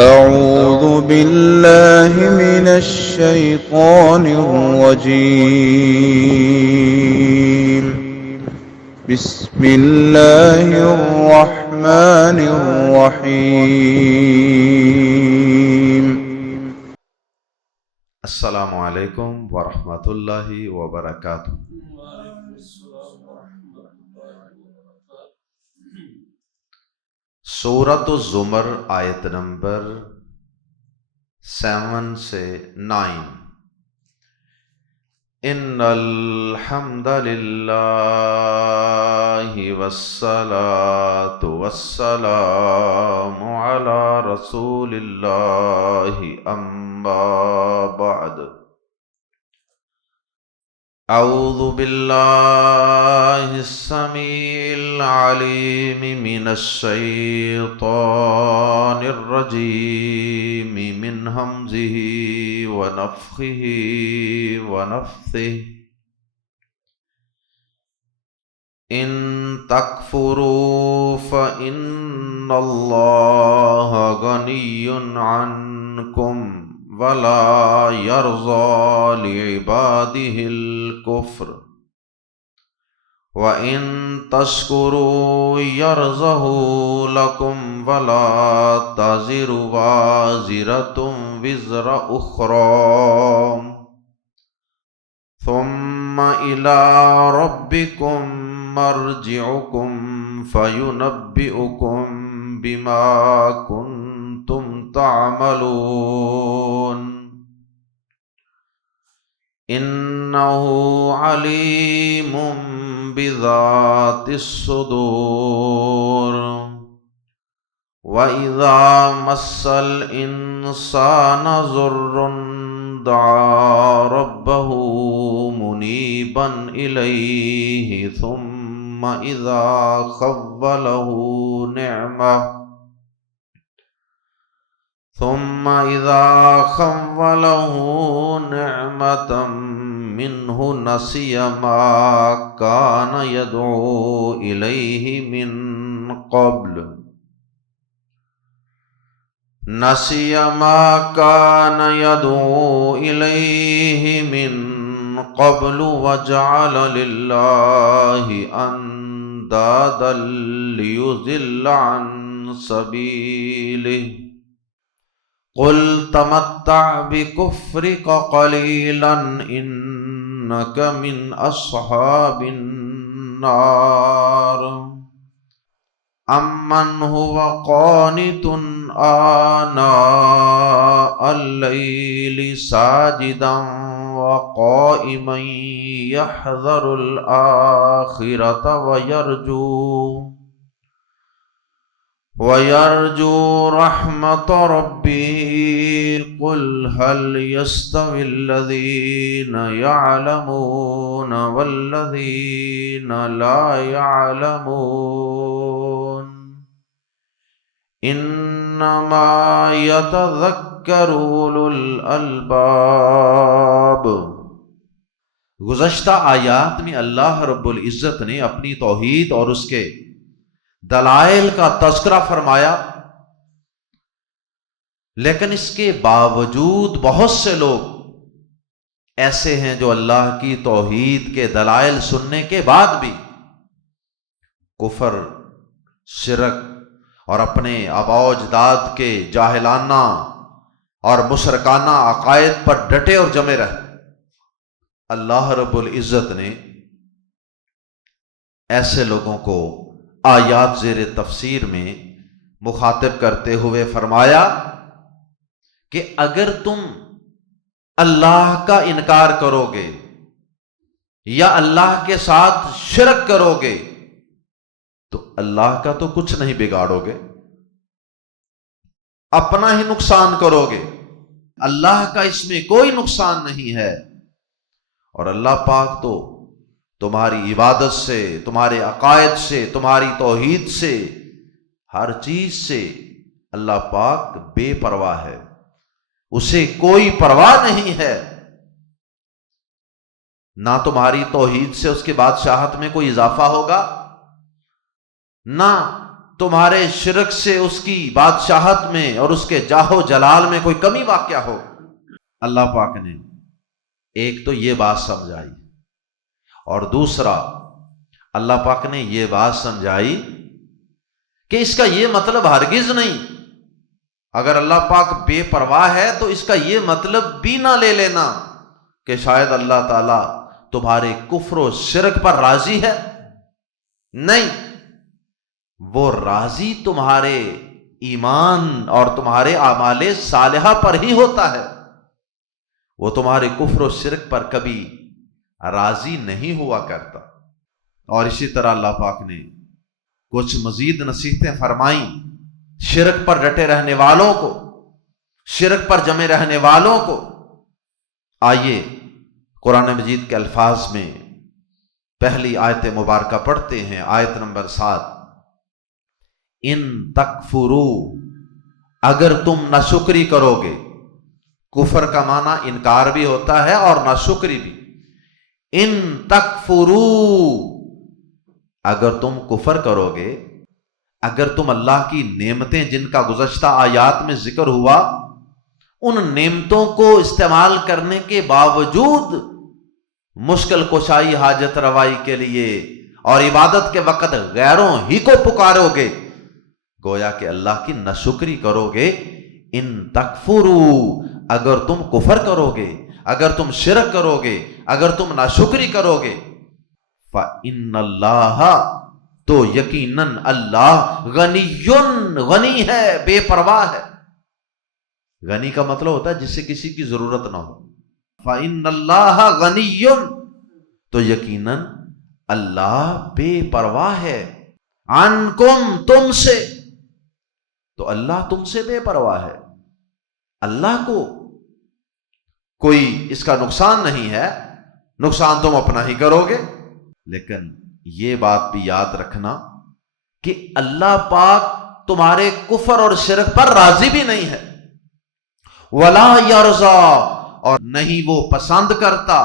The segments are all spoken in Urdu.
أعوذ بالله من الشيطان الرجيم. بسم الله الرحمن الرحيم. السلام علیکم ورحمۃ اللہ وبرکاتہ۔ سورۃ الزمر آیت نمبر 7 سے 9۔ ان الحمد للہ والصلاة والسلام علی رسول اللہ اما بعد۔ اعوذ باللہ السمیع العلیم من الشیطان الرجیم من ہمزہ ونفخہ ونفثہ۔ ان تکفروا فإن اللہ غنی عنکم ولا يرضى لعباده الكفر وإن تشكروا يرضه لكم ولا تزر وازرة وزر أخرى ثم إلى ربكم مرجعكم فينبئكم بما كنتم تعملون انه علیم بذات الصدور واذا مس الانسان ضر دعا ربه منيبا اليه ثم اذا خوله نعمة منه نسي ما كان يدعو إليه من قبل وجعل لله أندادا ليضل عن سبيله قل تمتع بكفرك قليلا إنك من أصحاب النار أمن هو قانت آناء الليل ساجدا وقائما يحذر الآخرة ويرجو رحمة ربه قل هل يستوي الذين يعلمون والذين لا يعلمون إنما يتذكر أولو الألباب۔ گزشتہ آیات میں اللہ رب العزت نے اپنی توحید اور اس کے دلائل کا تذکرہ فرمایا، لیکن اس کے باوجود بہت سے لوگ ایسے ہیں جو اللہ کی توحید کے دلائل سننے کے بعد بھی کفر، شرک اور اپنے آباء و اجداد کے جاہلانہ اور مشرکانہ عقائد پر ڈٹے اور جمے رہے۔ اللہ رب العزت نے ایسے لوگوں کو آیات زیر تفسیر میں مخاطب کرتے ہوئے فرمایا کہ اگر تم اللہ کا انکار کرو گے یا اللہ کے ساتھ شرک کرو گے تو اللہ کا تو کچھ نہیں بگاڑو گے، اپنا ہی نقصان کرو گے، اللہ کا اس میں کوئی نقصان نہیں ہے۔ اور اللہ پاک تو تمہاری عبادت سے، تمہارے عقائد سے، تمہاری توحید سے، ہر چیز سے اللہ پاک بے پرواہ ہے، اسے کوئی پرواہ نہیں ہے۔ نہ تمہاری توحید سے اس کے بادشاہت میں کوئی اضافہ ہوگا، نہ تمہارے شرک سے اس کی بادشاہت میں اور اس کے جاہ و جلال میں کوئی کمی واقع ہو۔ اللہ پاک نے ایک تو یہ بات سمجھائی، اور دوسرا اللہ پاک نے یہ بات سمجھائی کہ اس کا یہ مطلب ہرگز نہیں، اگر اللہ پاک بے پرواہ ہے تو اس کا یہ مطلب بھی نہ لے لینا کہ شاید اللہ تعالیٰ تمہارے کفر و شرک پر راضی ہے۔ نہیں، وہ راضی تمہارے ایمان اور تمہارے اعمال صالحہ پر ہی ہوتا ہے، وہ تمہارے کفر و شرک پر کبھی راضی نہیں ہوا کرتا۔ اور اسی طرح اللہ پاک نے کچھ مزید نصیحتیں فرمائیں شرک پر ڈٹے رہنے والوں کو، شرک پر جمے رہنے والوں کو۔ آئیے قرآن مجید کے الفاظ میں پہلی آیت مبارکہ پڑھتے ہیں، آیت نمبر 7۔ ان تکفرو، اگر تم ناشکری کرو گے، کفر کا معنی انکار بھی ہوتا ہے اور ناشکری بھی۔ ان تکفرو، اگر تم کفر کرو گے، اگر تم اللہ کی نعمتیں جن کا گزشتہ آیات میں ذکر ہوا، ان نعمتوں کو استعمال کرنے کے باوجود مشکل کشائی حاجت روائی کے لیے اور عبادت کے وقت غیروں ہی کو پکارو گے، گویا کہ اللہ کی ناشکری کرو گے۔ ان تکفرو، اگر تم کفر کرو گے، اگر تم شرک کرو گے، اگر تم ناشکری کرو گے، فَإِنَّ اللَّهَ، تو یقیناً اللہ غنی ہے، بے پرواہ ہے۔ غنی کا مطلب ہوتا ہے جس سے کسی کی ضرورت نہ ہو۔ فَإِنَّ اللَّهَ غَنِيٌّ، تو یقیناً اللہ بے پرواہ ہے، عَنْكُمْ، تم سے، تو اللہ تم سے بے پرواہ ہے۔ اللہ کو کوئی اس کا نقصان نہیں ہے، نقصان تم اپنا ہی کرو گے۔ لیکن یہ بات بھی یاد رکھنا کہ اللہ پاک تمہارے کفر اور شرک پر راضی بھی نہیں ہے، ولا یرضا، اور نہیں وہ پسند کرتا،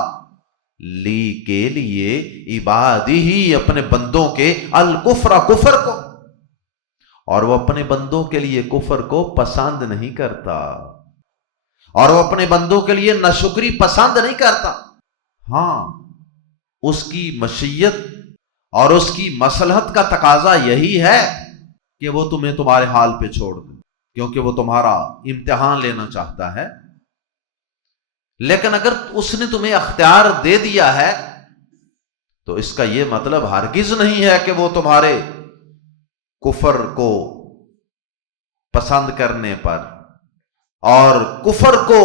لی کے لیے، عبادی ہی، اپنے بندوں کے، الکفر، کفر کو، اور وہ اپنے بندوں کے لیے کفر کو پسند نہیں کرتا، اور وہ اپنے بندوں کے لیے ناشکری پسند نہیں کرتا۔ ہاں، اس کی مشیت اور اس کی مصلحت کا تقاضا یہی ہے کہ وہ تمہیں تمہارے حال پہ چھوڑ دے، کیونکہ وہ تمہارا امتحان لینا چاہتا ہے۔ لیکن اگر اس نے تمہیں اختیار دے دیا ہے تو اس کا یہ مطلب ہرگز نہیں ہے کہ وہ تمہارے کفر کو پسند کرنے پر اور کفر کو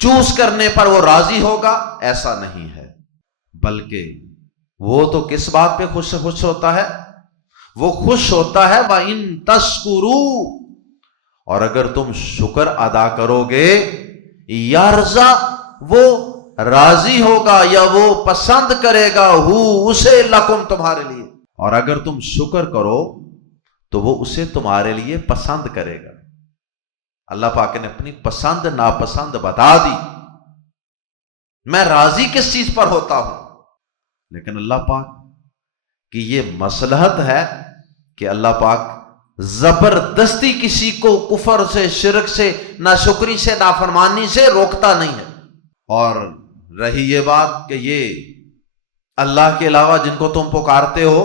چوز کرنے پر وہ راضی ہوگا، ایسا نہیں ہے۔ بلکہ وہ تو کس بات پہ خوش ہوتا ہے؟ وہ خوش ہوتا ہے وَإِن تَشْكُرُوا، اور اگر تم شکر ادا کرو گے، یرضا، وہ راضی ہوگا یا وہ پسند کرے گا، اسے لکم، تمہارے لیے، اور اگر تم شکر کرو تو وہ اسے تمہارے لیے پسند کرے گا۔ اللہ پاک نے اپنی پسند ناپسند بتا دی، میں راضی کس چیز پر ہوتا ہوں۔ لیکن اللہ پاک کی یہ مصلحت ہے کہ اللہ پاک زبردستی کسی کو کفر سے، شرک سے، ناشکری سے، نافرمانی سے روکتا نہیں ہے۔ اور رہی یہ بات کہ یہ اللہ کے علاوہ جن کو تم پکارتے ہو،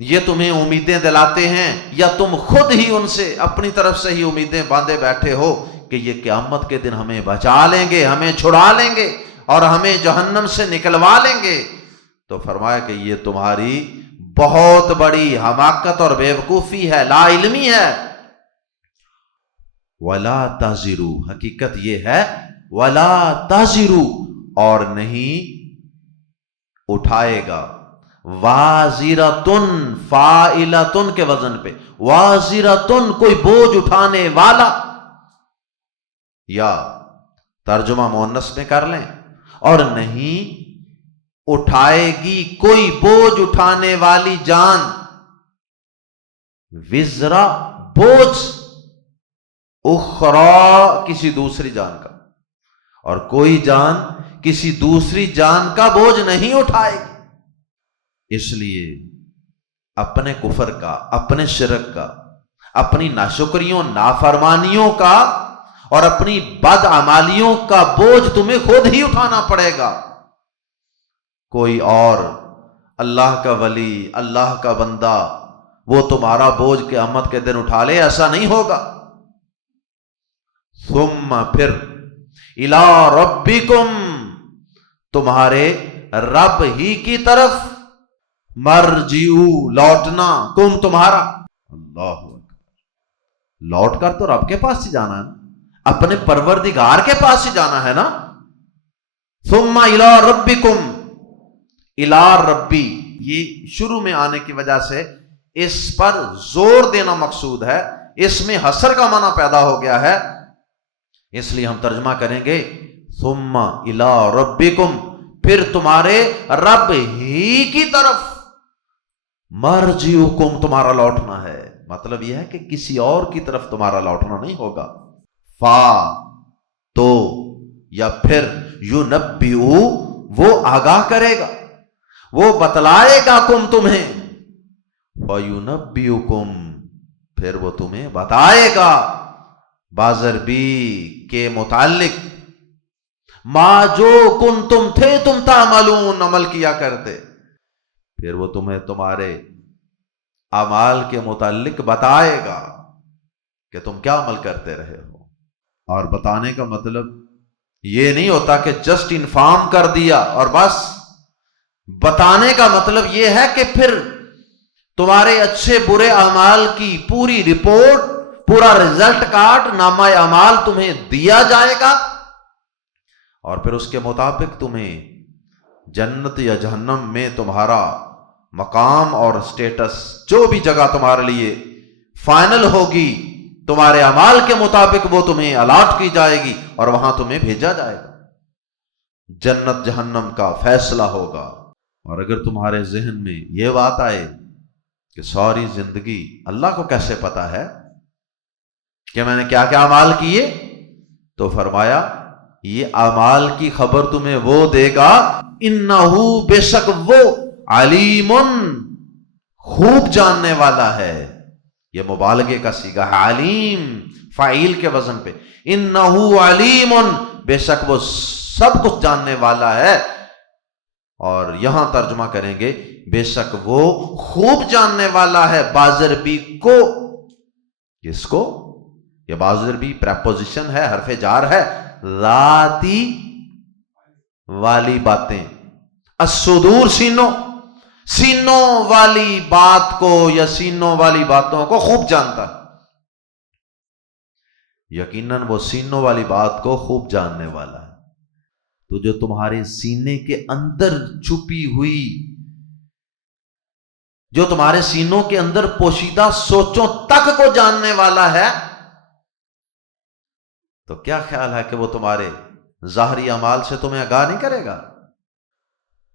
یہ تمہیں امیدیں دلاتے ہیں یا تم خود ہی ان سے اپنی طرف سے ہی امیدیں باندھے بیٹھے ہو کہ یہ قیامت کے دن ہمیں بچا لیں گے، ہمیں چھڑا لیں گے اور ہمیں جہنم سے نکلوا لیں گے، تو فرمایا کہ یہ تمہاری بہت بڑی حماقت اور بیوقوفی ہے، لا علمی ہے۔ وَلَا تَزِرُوا، حقیقت یہ ہے وَلَا تَزِرُوا، اور نہیں اٹھائے گا، وازرتن، فاعلتن کے وزن پہ، وازرتن، کوئی بوجھ اٹھانے والا، یا ترجمہ مؤنث میں کر لیں، اور نہیں اٹھائے گی کوئی بوجھ اٹھانے والی جان، وزرا، بوجھ، اخرى، کسی دوسری جان کا، اور کوئی جان کسی دوسری جان کا بوجھ نہیں اٹھائے گی۔ اس لیے اپنے کفر کا، اپنے شرک کا، اپنی ناشکریوں نافرمانیوں کا اور اپنی بدعمالیوں کا بوجھ تمہیں خود ہی اٹھانا پڑے گا. کوئی اور اللہ کا ولی، اللہ کا بندہ وہ تمہارا بوجھ قیامت کے دن اٹھا لے، ایسا نہیں ہوگا. ثم پھر الی ربکم تمہارے رب ہی کی طرف، مرجعو لوٹنا، کم تمہارا، اللہ اکبر، لوٹ کر تو رب کے پاس ہی جانا ہے، اپنے پروردگار کے پاس ہی جانا ہے نا. ثم الی ربکم، الی ربی یہ شروع میں آنے کی وجہ سے اس پر زور دینا مقصود ہے، اس میں حصر کا معنی پیدا ہو گیا ہے، اس لیے ہم ترجمہ کریں گے ثم الی ربکم، پھر تمہارے رب ہی کی طرف، مرجعکم تمہارا لوٹنا ہے. مطلب یہ ہے کہ کسی اور کی طرف تمہارا لوٹنا نہیں ہوگا. فا تو یا پھر یونبئو وہ آگاہ کرے گا، وہ بتلائے گا کم تمہیں، وَيُنَبِّئُكُمْ پھر وہ تمہیں بتائے گا بازربی کے متعلق، ما جو کنتم تھے تم تعملون عمل کیا کرتے، پھر وہ تمہیں تمہارے اعمال کے متعلق بتائے گا کہ تم کیا عمل کرتے رہے ہو. اور بتانے کا مطلب یہ نہیں ہوتا کہ جسٹ انفارم کر دیا اور بس. بتانے کا مطلب یہ ہے کہ پھر تمہارے اچھے برے اعمال کی پوری رپورٹ، پورا رزلٹ کارڈ، نامہ اعمال تمہیں دیا جائے گا، اور پھر اس کے مطابق تمہیں جنت یا جہنم میں تمہارا مقام اور سٹیٹس، جو بھی جگہ تمہارے لیے فائنل ہوگی تمہارے اعمال کے مطابق وہ تمہیں الاٹ کی جائے گی اور وہاں تمہیں بھیجا جائے گا. جنت جہنم کا فیصلہ ہوگا. اور اگر تمہارے ذہن میں یہ بات آئے کہ ساری زندگی اللہ کو کیسے پتا ہے کہ میں نے کیا کیا اعمال کیے، تو فرمایا یہ اعمال کی خبر تمہیں وہ دے گا، انہو بے شک وہ، علیم خوب جاننے والا ہے. یہ مبالغے کا صیغہ ہے، علیم فاعل کے وزن پہ، انہو علیم بے شک وہ سب کچھ جاننے والا ہے. اور یہاں ترجمہ کریں گے بے شک وہ خوب جاننے والا ہے بازربی کو. کس کو؟ یہ بازربی پریپوزیشن ہے، حرف جار ہے، ذاتی والی باتیں، الصدور سینوں والی بات کو یا سینوں والی باتوں کو خوب جانتا ہے. یقیناً وہ سینوں والی بات کو خوب جاننے والا ہے. تو جو تمہارے سینے کے اندر چھپی ہوئی، جو تمہارے سینوں کے اندر پوشیدہ سوچوں تک کو جاننے والا ہے، تو کیا خیال ہے کہ وہ تمہارے ظاہری اعمال سے تمہیں آگاہ نہیں کرے گا؟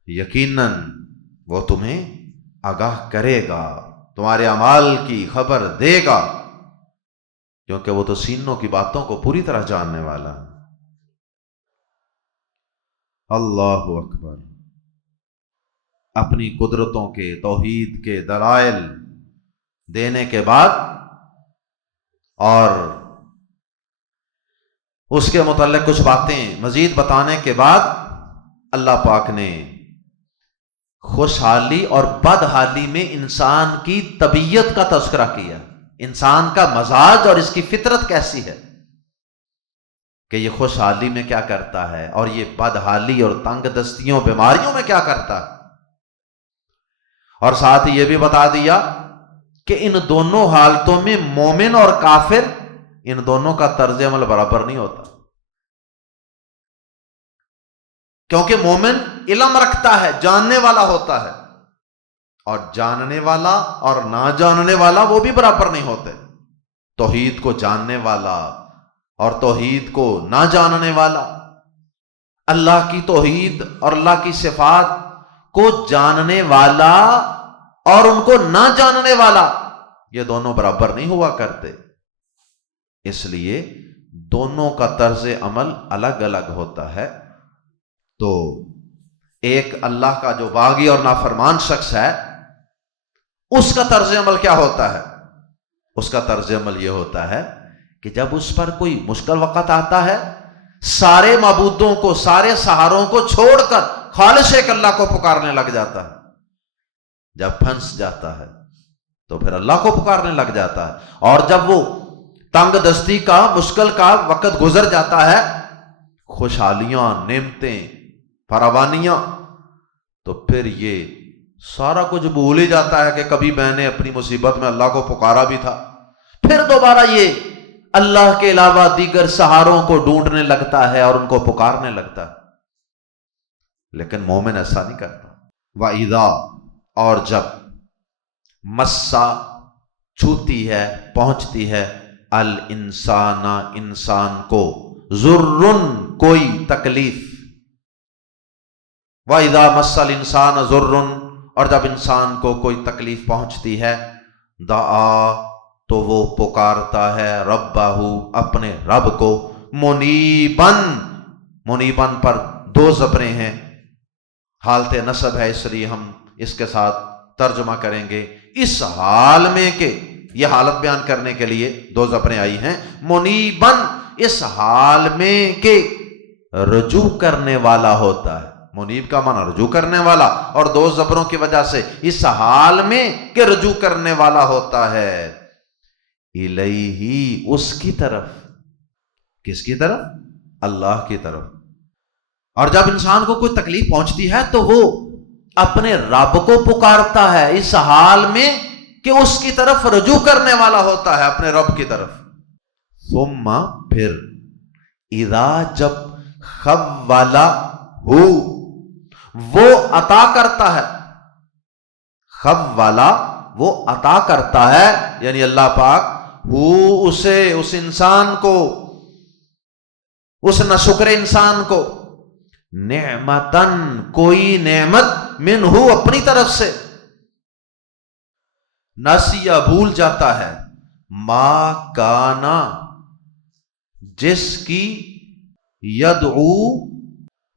یقیناً وہ تمہیں آگاہ کرے گا، تمہارے اعمال کی خبر دے گا، کیونکہ وہ تو سینوں کی باتوں کو پوری طرح جاننے والا ہے. اللہ اکبر. اپنی قدرتوں کے، توحید کے دلائل دینے کے بعد اور اس کے متعلق کچھ باتیں مزید بتانے کے بعد اللہ پاک نے خوشحالی اور بدحالی میں انسان کی طبیعت کا تذکرہ کیا، انسان کا مزاج اور اس کی فطرت کیسی ہے، کہ یہ خوشحالی میں کیا کرتا ہے اور یہ بدحالی اور تنگ دستیوں، بیماریوں میں کیا کرتا ہے. اور ساتھ ہی یہ بھی بتا دیا کہ ان دونوں حالتوں میں مومن اور کافر، ان دونوں کا طرز عمل برابر نہیں ہوتا، کیونکہ مومن علم رکھتا ہے، جاننے والا ہوتا ہے، اور جاننے والا اور نہ جاننے والا وہ بھی برابر نہیں ہوتے. توحید کو جاننے والا اور توحید کو نہ جاننے والا، اللہ کی توحید اور اللہ کی صفات کو جاننے والا اور ان کو نہ جاننے والا، یہ دونوں برابر نہیں ہوا کرتے. اس لیے دونوں کا طرز عمل الگ الگ ہوتا ہے. تو ایک اللہ کا جو باغی اور نافرمان شخص ہے، اس کا طرز عمل کیا ہوتا ہے؟ اس کا طرز عمل یہ ہوتا ہے کہ جب اس پر کوئی مشکل وقت آتا ہے، سارے معبودوں کو، سارے سہاروں کو چھوڑ کر خالص ایک اللہ کو پکارنے لگ جاتا ہے۔ جب پھنس جاتا ہے تو پھر اللہ کو پکارنے لگ جاتا ہے، اور جب وہ تنگ دستی کا، مشکل کا وقت گزر جاتا ہے، خوشحالیاں، نعمتیں، فراوانیاں، تو پھر یہ سارا کچھ بھول ہی جاتا ہے کہ کبھی میں نے اپنی مصیبت میں اللہ کو پکارا بھی تھا۔ پھر دوبارہ یہ اللہ کے علاوہ دیگر سہاروں کو ڈھونڈنے لگتا ہے اور ان کو پکارنے لگتا ہے۔ لیکن مومن ایسا نہیں کرتا۔ وَإِذَا، اور جب مسا، چھوتی ہے، پہنچتی ہے، الانسان، انسان کو، ضرن، کوئی تکلیف، وَإِذَا مَسَّ الْإِنسَانَ ضُرٌّ، اور جب انسان کو کوئی تکلیف پہنچتی ہے، دعا، تو وہ پکارتا ہے، ربہ، اپنے رب کو، منیباً، منیباً پر دو زبریں ہیں، حالت نصب ہے، اس لیے ہم اس کے ساتھ ترجمہ کریں گے، اس حال میں کہ، یہ حالت بیان کرنے کے لیے دو زبریں آئی ہیں، منیباً، اس حال میں کہ رجوع کرنے والا ہوتا ہے۔ منیب کا معنی رجوع کرنے والا، اور دو زبروں کی وجہ سے اس حال میں کہ رجوع کرنے والا ہوتا ہے، الیہ، اس کی طرف، کس کی طرف؟ اللہ کی طرف۔ اور جب انسان کو کوئی تکلیف پہنچتی ہے تو وہ اپنے رب کو پکارتا ہے، اس حال میں کہ اس کی طرف رجوع کرنے والا ہوتا ہے، اپنے رب کی طرف۔ ثم، پھر، اذا، جب، خولا، وہ عطا کرتا ہے، خولا، وہ عطا کرتا ہے، یعنی اللہ پاک، اسے، اس انسان کو، اس ناشکر انسان کو، نعمتن، کوئی نعمت، منہ، اپنی طرف سے، نسیا، بھول جاتا ہے، ما کانا، جس کی، یدعو،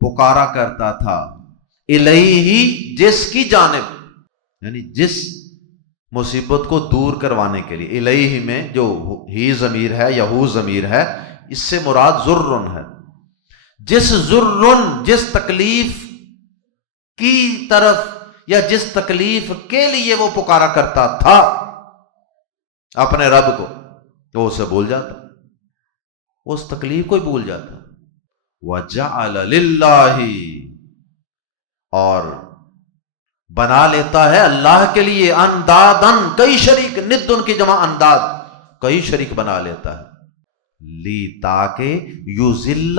پکارا کرتا تھا، الیہ، جس کی جانب، یعنی جس مصیبت کو دور کروانے کے لیے، الیہ میں جو ہی ضمیر ہے یا ہو ضمیر ہے، اس سے مراد ضرن ہے، جس ضرن، جس تکلیف کی طرف یا جس تکلیف کے لیے وہ پکارا کرتا تھا اپنے رب کو، وہ اسے بھول جاتا، اس تکلیف کو ہی بھول جاتا۔ وَجَعَلَ لِلَّهِ، اور بنا لیتا ہے اللہ کے لیے، اندادن، کئی شریک، ندن کی جمع انداد، کئی شریک بنا لیتا ہے، لی، تاکہ، یضل،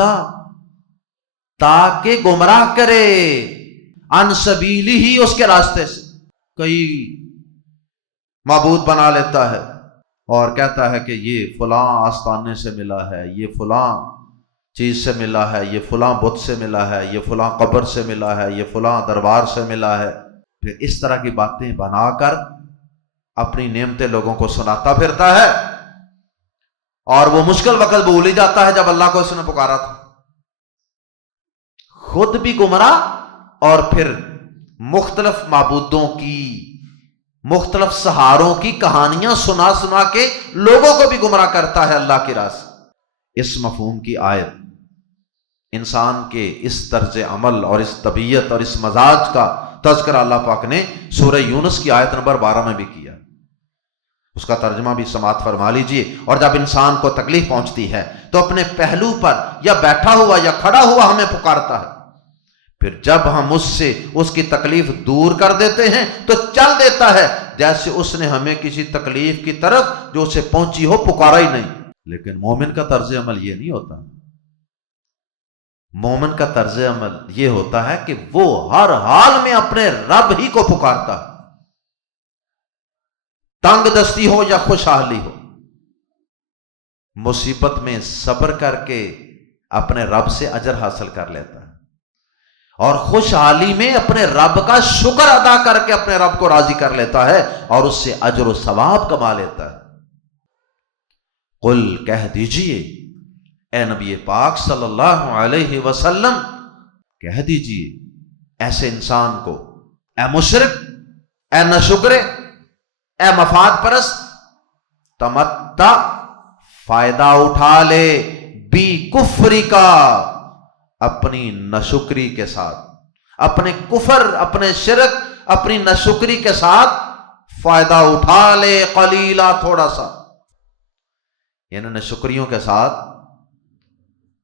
تاکہ گمراہ کرے، عن سبیلہ، اس کے راستے سے، کئی معبود بنا لیتا ہے اور کہتا ہے کہ یہ فلاں آستانے سے ملا ہے، یہ فلاں چیز سے ملا ہے، یہ فلاں بت سے ملا ہے، یہ فلاں قبر سے ملا ہے، یہ فلاں دربار سے ملا ہے، پھر اس طرح کی باتیں بنا کر اپنی نعمتیں لوگوں کو سناتا پھرتا ہے، اور وہ مشکل وقت بھول ہی جاتا ہے جب اللہ کو اس نے پکارا تھا، خود بھی گمراہ، اور پھر مختلف معبودوں کی، مختلف سہاروں کی کہانیاں سنا سنا کے لوگوں کو بھی گمراہ کرتا ہے اللہ کی راہ سے۔ اس مفہوم کی آیت، انسان کے اس طرز عمل اور اس طبیعت اور اس مزاج کا تذکرہ اللہ پاک نے سورہ یونس کی آیت نمبر 12 میں بھی کیا، اس کا ترجمہ بھی سماعت فرما لیجئے۔ اور جب انسان کو تکلیف پہنچتی ہے تو اپنے پہلو پر یا بیٹھا ہوا یا کھڑا ہوا ہمیں پکارتا ہے، پھر جب ہم اس سے اس کی تکلیف دور کر دیتے ہیں تو چل دیتا ہے جیسے اس نے ہمیں کسی تکلیف کی طرف جو اسے پہنچی ہو پکارا ہی نہیں۔ لیکن مومن کا طرز عمل یہ نہیں ہوتا، مومن کا طرز عمل یہ ہوتا ہے کہ وہ ہر حال میں اپنے رب ہی کو پکارتا ہے، تنگ دستی ہو یا خوشحالی ہو، مصیبت میں صبر کر کے اپنے رب سے اجر حاصل کر لیتا ہے، اور خوشحالی میں اپنے رب کا شکر ادا کر کے اپنے رب کو راضی کر لیتا ہے اور اس سے اجر و ثواب کما لیتا ہے۔ قل، کہہ دیجئے اے نبی پاک صلی اللہ علیہ وسلم، کہہ دیجئے ایسے انسان کو، اے مشرک، اے ناشکرے، اے مفاد پرست، تمتع، فائدہ اٹھا لے، بی کفری کا، اپنی ناشکری کے ساتھ، اپنے کفر، اپنے شرک، اپنی ناشکری کے ساتھ فائدہ اٹھا لے، قلیلا، تھوڑا سا. یعنی ناشکریوں کے ساتھ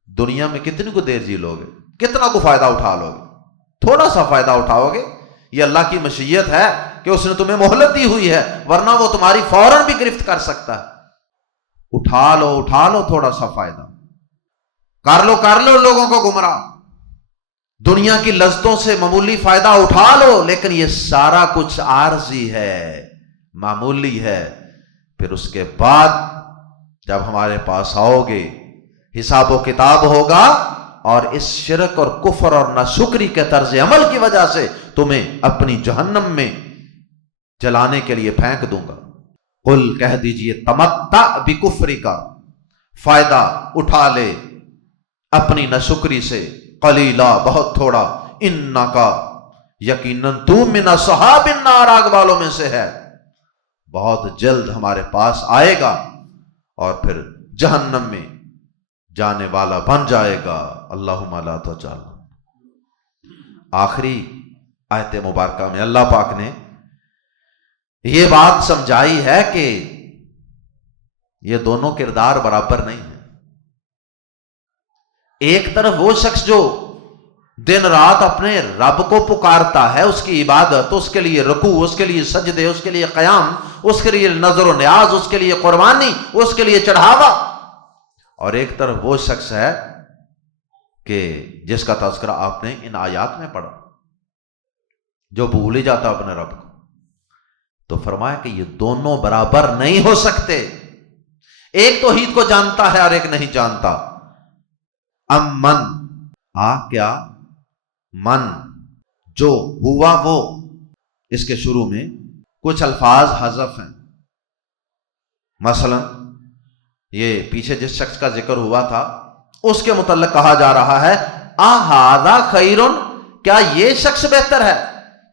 دنیا میں کتنی کو دیر جی لوگے، کتنا کو فائدہ اٹھا لوگے، تھوڑا سا فائدہ اٹھاؤ گے. یہ اللہ کی مشیت ہے کہ اس نے تمہیں مہلت دی ہوئی ہے، ورنہ وہ تمہاری فوراً بھی گرفت کر سکتا ہے. اٹھا لو تھوڑا سا فائدہ، کر لو لوگوں کو گمراہ. دنیا کی لذتوں سے معمولی فائدہ اٹھا لو، لیکن یہ سارا کچھ عارضی ہے، معمولی ہے. پھر اس کے بعد جب ہمارے پاس آؤ گے، حساب و کتاب ہوگا، اور اس شرک اور کفر اور ناشکری کے طرز عمل کی وجہ سے تمہیں اپنی جہنم میں جلانے کے لیے پھینک دوں گا. قل، کہہ دیجئے، تمتع بکفری کا، فائدہ اٹھا لے اپنی ناشکری سے، قلیلا، بہت تھوڑا، انکا، یقیناً تو من اصحاب النار، آگ والوں میں سے ہے، بہت جلد ہمارے پاس آئے گا اور پھر جہنم میں جانے والا بن جائے گا. اللہم لا تجعلنا. آخری آیت مبارکہ میں اللہ پاک نے یہ بات سمجھائی ہے کہ یہ دونوں کردار برابر نہیں ہیں. ایک طرف وہ شخص جو دن رات اپنے رب کو پکارتا ہے، اس کی عبادت، اس کے لیے رکوع، اس کے لیے سجدے، اس کے لیے قیام، اس کے لیے نظر و نیاز، اس کے لیے قربانی، اس کے لیے چڑھاوا. اور ایک طرف وہ شخص ہے کہ جس کا تذکرہ آپ نے ان آیات میں پڑھا، جو بھول ہی جاتا اپنے رب کو. تو فرمایا کہ یہ دونوں برابر نہیں ہو سکتے. ایک توحید کو جانتا ہے اور ایک نہیں جانتا. امن، کیا من، جو ہوا وہ، اس کے شروع میں کچھ الفاظ حذف ہیں. مثلا یہ پیچھے جس شخص کا ذکر ہوا تھا اس کے متعلق کہا جا رہا ہے، اہذا خیرن، کیا یہ شخص بہتر ہے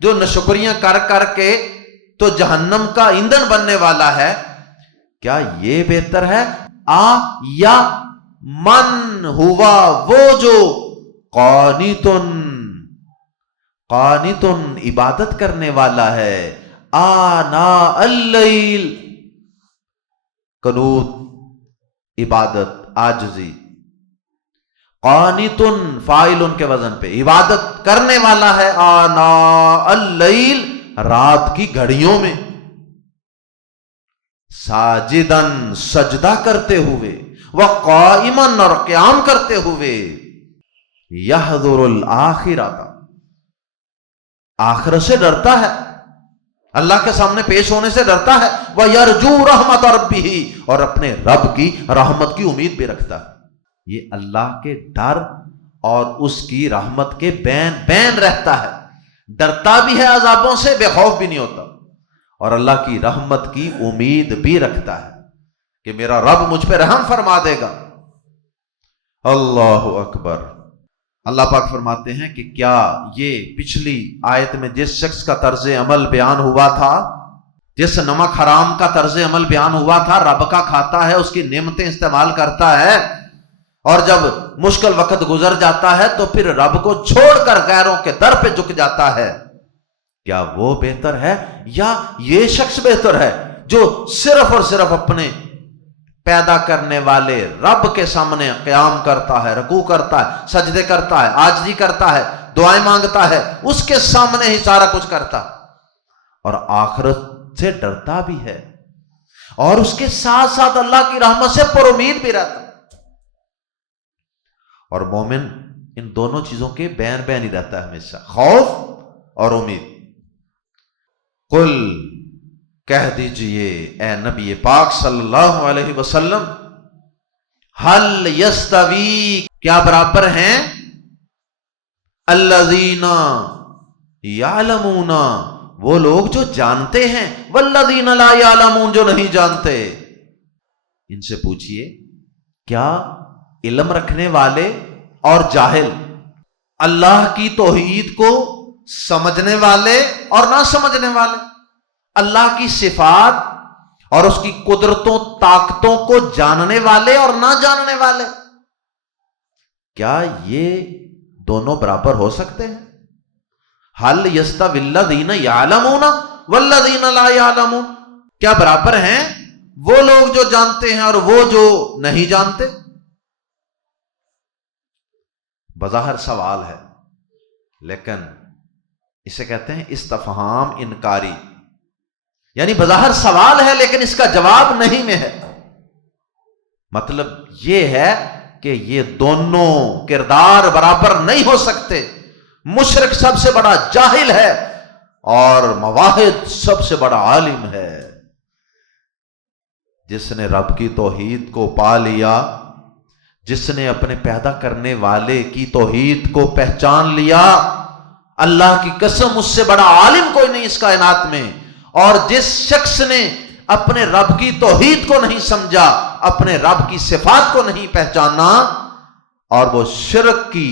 جو ناشکریاں کر کر کے تو جہنم کا ایندھن بننے والا ہے، کیا یہ بہتر ہے، یا من ہوا وہ جو قانتن عبادت کرنے والا ہے، آناء اللیل، قنوت، عبادت، عاجزی، قانتن فاعل کے وزن پہ، عبادت کرنے والا ہے آناء اللیل، رات کی گھڑیوں میں، ساجدن، سجدہ کرتے ہوئے، وقائمن، اور قیام کرتے ہوئے، یحذر الآخرۃ، آخرت سے ڈرتا ہے، اللہ کے سامنے پیش ہونے سے ڈرتا ہے، وَيَرْجُو رَحْمَتَ رَبِّهِ، اور اپنے رب کی رحمت کی امید بھی رکھتا ہے. یہ اللہ کے ڈر اور اس کی رحمت کے بین رہتا ہے، ڈرتا بھی ہے عذابوں سے، بے خوف بھی نہیں ہوتا، اور اللہ کی رحمت کی امید بھی رکھتا ہے کہ میرا رب مجھ پہ رحم فرما دے گا. اللہ اکبر. اللہ پاک فرماتے ہیں کہ کیا یہ پچھلی آیت میں جس شخص کا طرز عمل بیان ہوا تھا، جس نمک حرام کا طرز عمل بیان ہوا تھا، رب کا کھاتا ہے، اس کی نعمتیں استعمال کرتا ہے، اور جب مشکل وقت گزر جاتا ہے تو پھر رب کو چھوڑ کر غیروں کے در پہ جھک جاتا ہے، کیا وہ بہتر ہے یا یہ شخص بہتر ہے جو صرف اور صرف اپنے پیدا کرنے والے رب کے سامنے قیام کرتا ہے، رکوع کرتا ہے، سجدے کرتا ہے، عاجزی کرتا ہے، دعائیں مانگتا ہے، اس کے سامنے ہی سارا کچھ کرتا ہے، اور آخرت سے ڈرتا بھی ہے، اور اس کے ساتھ ساتھ اللہ کی رحمت سے پر امید بھی رہتا ہے. اور مومن ان دونوں چیزوں کے بین ہی رہتا ہے ہمیشہ، خوف اور امید. قل، کہہ دیجئے اے نبی پاک صلی اللہ علیہ وسلم، حل یستوی، کیا برابر ہیں، الذین یعلمون، وہ لوگ جو جانتے ہیں، والذین لا یعلمون، جو نہیں جانتے. ان سے پوچھئے کیا علم رکھنے والے اور جاہل، اللہ کی توحید کو سمجھنے والے اور نہ سمجھنے والے، اللہ کی صفات اور اس کی قدرتوں طاقتوں کو جاننے والے اور نہ جاننے والے، کیا یہ دونوں برابر ہو سکتے ہیں؟ حل یستوی الذین یعلمون والذین لا یعلمون، کیا برابر ہیں وہ لوگ جو جانتے ہیں اور وہ جو نہیں جانتے؟ بظاہر سوال ہے، لیکن اسے کہتے ہیں استفہام انکاری، یعنی بظاہر سوال ہے لیکن اس کا جواب نہیں میں ہے۔ مطلب یہ ہے کہ یہ دونوں کردار برابر نہیں ہو سکتے۔ مشرک سب سے بڑا جاہل ہے اور موحد سب سے بڑا عالم ہے۔ جس نے رب کی توحید کو پا لیا، جس نے اپنے پیدا کرنے والے کی توحید کو پہچان لیا، اللہ کی قسم اس سے بڑا عالم کوئی نہیں اس کائنات میں۔ اور جس شخص نے اپنے رب کی توحید کو نہیں سمجھا، اپنے رب کی صفات کو نہیں پہچانا، اور وہ شرک کی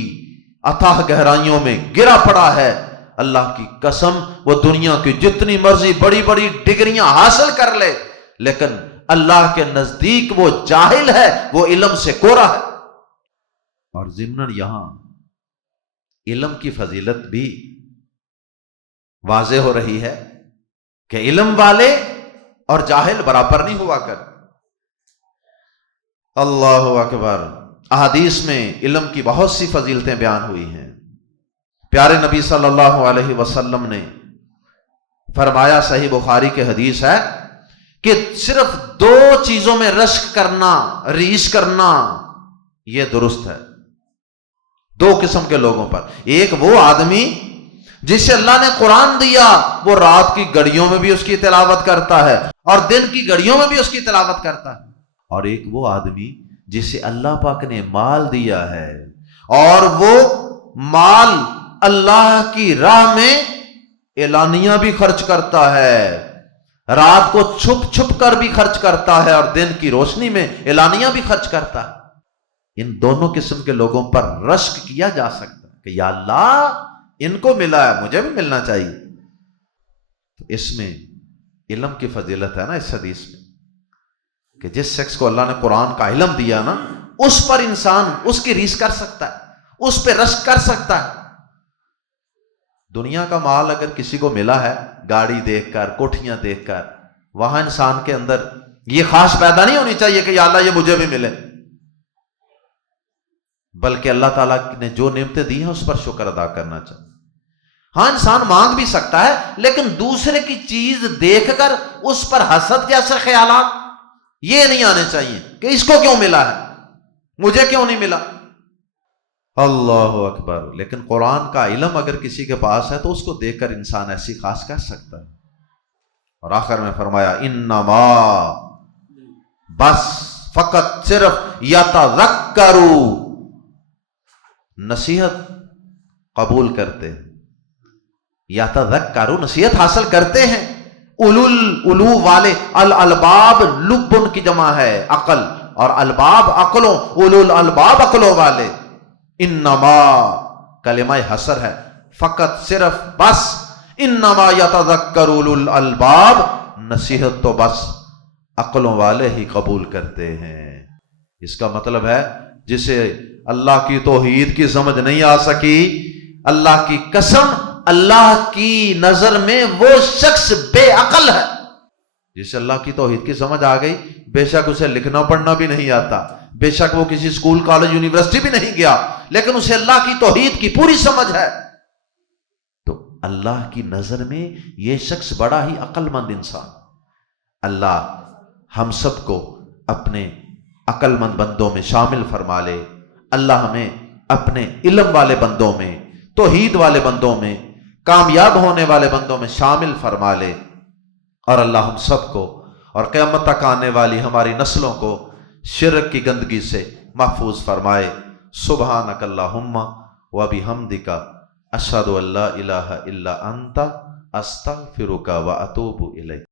اتھاہ گہرائیوں میں گرا پڑا ہے، اللہ کی قسم وہ دنیا کی جتنی مرضی بڑی بڑی ڈگریاں حاصل کر لے، لیکن اللہ کے نزدیک وہ جاہل ہے، وہ علم سے کورا ہے۔ اور ضمن یہاں علم کی فضیلت بھی واضح ہو رہی ہے کہ علم والے اور جاہل برابر نہیں ہوا کر۔ اللہ اکبر۔ احادیث میں علم کی بہت سی فضیلتیں بیان ہوئی ہیں۔ پیارے نبی صلی اللہ علیہ وسلم نے فرمایا، صحیح بخاری کے حدیث ہے، کہ صرف دو چیزوں میں رشک کرنا، ریش کرنا، یہ درست ہے دو قسم کے لوگوں پر۔ ایک وہ آدمی جسے اللہ نے قرآن دیا، وہ رات کی گھڑیوں میں بھی اس کی تلاوت کرتا ہے اور دن کی گھڑیوں میں بھی اس کی تلاوت کرتا ہے۔ اور ایک وہ آدمی جسے اللہ پاک نے مال دیا ہے اور وہ مال اللہ کی راہ میں اعلانیہ بھی خرچ کرتا ہے، رات کو چھپ چھپ کر بھی خرچ کرتا ہے اور دن کی روشنی میں اعلانیہ بھی خرچ کرتا ہے۔ ان دونوں قسم کے لوگوں پر رشک کیا جا سکتا ہے کہ یا اللہ ان کو ملا ہے، مجھے بھی ملنا چاہیے۔ تو اس میں علم کی فضیلت ہے نا اس حدیث میں، کہ جس شخص کو اللہ نے قرآن کا علم دیا نا، اس پر انسان اس کی ریس کر سکتا ہے، اس پہ رشک کر سکتا ہے۔ دنیا کا مال اگر کسی کو ملا ہے، گاڑی دیکھ کر، کوٹھیاں دیکھ کر، وہاں انسان کے اندر یہ خواہش پیدا نہیں ہونی چاہیے کہ یا اللہ یہ مجھے بھی ملے، بلکہ اللہ تعالیٰ نے جو نعمتیں دی ہیں اس پر شکر ادا کرنا چاہیے۔ ہاں انسان مانگ بھی سکتا ہے، لیکن دوسرے کی چیز دیکھ کر اس پر حسد جیسے خیالات یہ نہیں آنے چاہیے کہ اس کو کیوں ملا ہے، مجھے کیوں نہیں ملا۔ اللہ اکبر۔ لیکن قرآن کا علم اگر کسی کے پاس ہے تو اس کو دیکھ کر انسان ایسی خواہش کر سکتا ہے۔ اور آخر میں فرمایا انما، بس فقط صرف یتذکروا، نصیحت قبول کرتے، یتذکروا نصیحت حاصل کرتے ہیں، الو والے، الالباب لبن کی جمع ہے عقل، اور الباب عقلوں، اولو الالباب عقلوں والے۔ انما کلمہ حصر ہے، فقط صرف بس، انما یتذکر اولو الالباب، نصیحت تو بس عقلوں والے ہی قبول کرتے ہیں۔ اس کا مطلب ہے جسے اللہ کی توحید کی سمجھ نہیں آ سکی، اللہ کی قسم اللہ کی نظر میں وہ شخص بے عقل ہے۔ جسے اللہ کی توحید کی سمجھ آ گئی، بے شک اسے لکھنا پڑھنا بھی نہیں آتا، بے شک وہ کسی اسکول کالج یونیورسٹی بھی نہیں گیا، لیکن اسے اللہ کی توحید کی پوری سمجھ ہے، تو اللہ کی نظر میں یہ شخص بڑا ہی عقل مند انسان۔ اللہ ہم سب کو اپنے عقل مند بندوں میں شامل فرما لے، اللہ ہمیں اپنے علم والے بندوں میں، توحید والے بندوں میں، کامیاب ہونے والے بندوں میں شامل فرما لے، اور اللہ ہم سب کو اور قیامت تک آنے والی ہماری نسلوں کو شرک کی گندگی سے محفوظ فرمائے۔ سبحانک اللہم و بحمدک، اشہد ان لا الہ الا انت، استغفرک و اتوب الیک۔